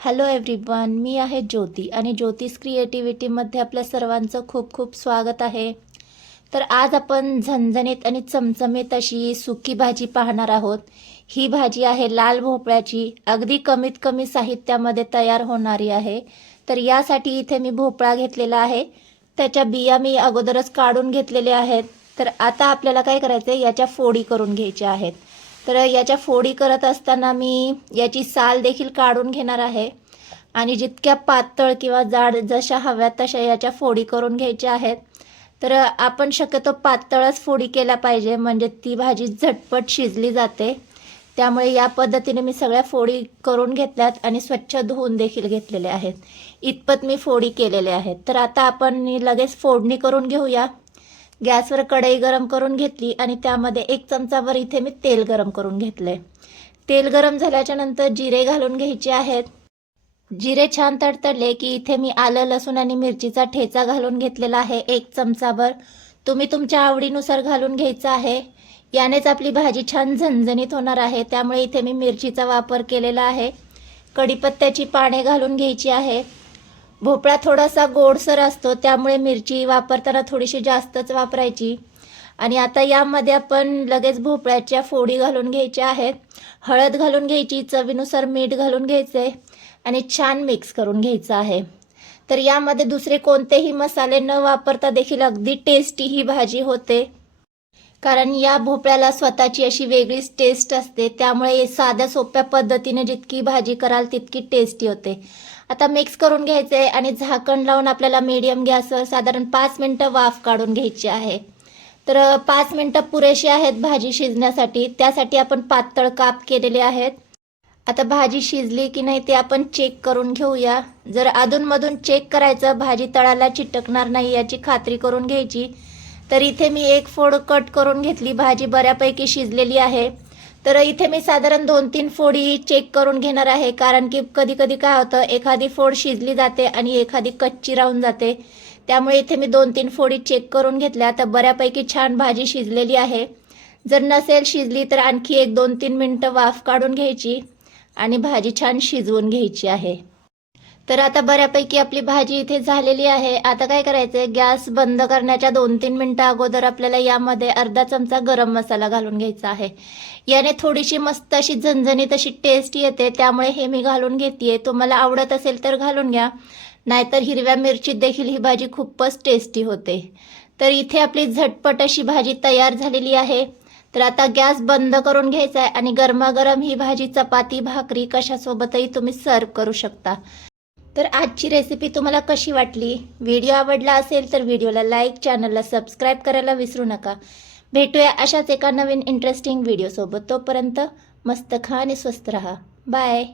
Hello everyone मी आहे ज्योती आणि ज्योतिष क्रिएटिव्हिटीमध्ये आपल्या सर्वांचं खूप खूप स्वागत आहे. तर आज आपण झणझणीत आणि चमचमीत अशी सुकी भाजी पाहणार आहोत. ही भाजी आहे लाल भोपळ्याची अगदी कमीत कमी साहित्यामध्ये तयार होणारी आहे. तर यासाठी इथे मी भोपळा घेतलेला आहे. त्याच्या बिया मी अगोदरच काढून घेतलेल्या आहेत. तर आता आपल्याला काय करायचं आहे याच्या फोडी करून घ्यायच्या आहेत. तर याच्या फोडी करत असताना मी याची साल देखील काढून घेणार आहे. आणि जितक्या पातळ किंवा जाड जशा हव्यात तशा याच्या फोडी करून घ्यायच्या आहेत. तर आपण शक्यतो पातळच फोडी केल्या पाहिजे म्हणजे ती भाजी झटपट शिजली जाते. त्यामुळे या पद्धतीने मी सगळ्या फोडी करून घेतल्यात आणि स्वच्छ धुवून देखील घेतलेले आहेत. इतपत मी फोडी केलेल्या आहेत. तर आता आपण लगेच फोडणी करून घेऊया. गॅसवर कढई गरम करून घेतली आणि त्यामध्ये एक चमचाभर इथे मी तेल गरम करून घेतले तेल गरम झाल्याच्यानंतर जिरे घालून घ्यायचे आहेत. जिरे छान तडतडले की इथे मी आलं लसूण आणि मिरचीचा ठेचा घालून घेतलेला आहे एक चमचाभर. तुम्ही तुमच्या आवडीनुसार घालून घ्यायचा आहे. यानेच आपली भाजी छान झणझणीत होणार आहे त्यामुळे इथे मी मिरचीचा वापर केलेला आहे. कढीपत्त्याची पाने घालून घ्यायची आहे. भोपळा थोडासा गोडसर असतो त्यामुळे मिरची वापरताना थोडीशी जास्तच वापरायची. आणि आता यामध्ये आपण लगेच भोपळ्याच्या फोडी घालून घ्यायच्या आहेत. हळद घालून घ्यायची चवीनुसार मीठ घालून घ्यायचे आणि छान मिक्स करून घ्यायचं आहे. तर यामध्ये दुसरे कोणतेही मसाले न वापरता देखील अगदी टेस्टी ही भाजी होते. कारण या भोपळ्याला स्वतःची अशी वेगळीच टेस्ट असते. त्यामुळे साध्या सोप्या पद्धतीने जितकी भाजी कराल तितकी टेस्टी होते. आता मिक्स करून घ्यायचे आहे आणि झाकण लावून आपल्याला मीडियम गॅसवर साधारण पाच मिनटं वाफ काढून घ्यायची आहे. तर पाच मिनटं पुरेशी आहेत भाजी शिजण्यासाठी. त्यासाठी आपण पातळ काप केलेले आहेत. आता भाजी शिजली की नाही ते आपण चेक करून घेऊया. जर अधूनमधून चेक करायचं भाजी तळाला चिटकणार नाही याची खात्री करून घ्यायची. तर इथे मी एक फोड कट करून घेतली. भाजी बऱ्यापैकी शिजलेली आहे. तर इथे मी साधारण दोन तीन फोडी चेक करून घेणार आहे. कारण की कधी कधी काय होतं एखादी फोड शिजली जाते आणि एखादी कच्ची राहून जाते. त्यामुळे इथे मी दोन तीन फोडी चेक करून घेतल्या. तर बऱ्यापैकी छान भाजी शिजलेली आहे. जर नसेल शिजली तर आणखी एक दोन तीन मिनटं वाफ काढून घ्यायची आणि भाजी छान शिजवून घ्यायची आहे. तर आता बऱ्यापैकी आपली भाजी इथे झालेली आहे. आता काय करायचंय? गॅस बंद करण्याच्या दोन तीन मिनिटं अगोदर आपल्याला यामध्ये अर्धा चमचा गरम मसाला घालून घ्यायचा आहे. याने थोडीशी मस्त अशी झणझणीत अशी टेस्ट येते. त्यामुळे हे मी घालून घेते तुम्हाला आवडत असेल तर घालून घ्या. नाहीतर हिरव्या मिरचीत देखील ही भाजी खूपच टेस्टी होते. तर इथे आपली झटपट अशी भाजी तयार झालेली आहे. तर आता गॅस बंद करून घ्यायचा आहे आणि गरमागरम ही भाजी चपाती भाकरी कशासोबतही तुम्ही सर्व करू शकता. तर आजची रेसिपी तुम्हाला कशी वाटली? व्हिडिओ आवडला असेल तर व्हिडिओला लाईक चॅनलला सबस्क्राईब करायला विसरू नका. भेटूया अशाच एका नवीन इंटरेस्टिंग व्हिडिओसोबत तोपर्यंत मस्त खा आणि स्वस्त रहा. बाय